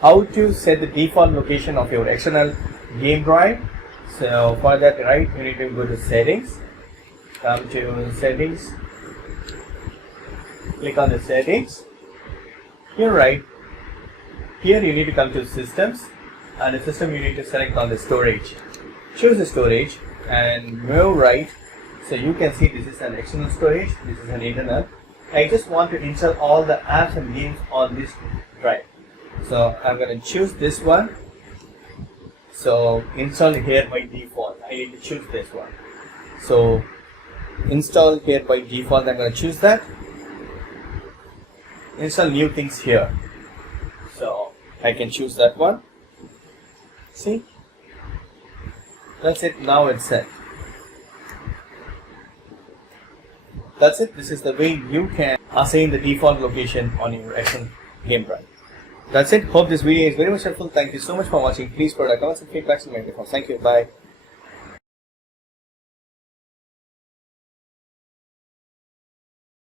how to set the default location of your external game drive. So for that, right, you need to go to settings, come to settings, click on the settings. Here, right here, you need to come to systems, and the system you need to select on the storage. Choose the storage and move right. So you can see this is an external storage, this is an internal. I just want to install all the apps and games on this drive. So I'm going to choose this one. So install here by default. I need to choose this one. So install here by default. I'm going to choose that. Install new things here. So I can choose that one. See? That's it. Now it's set. That's it. This is the way you can assign the default location on your external game drive. That's it. Hope this video is very much helpful. Thank you so much for watching. Please provide comments and feedbacks in my comments. Thank you. Bye.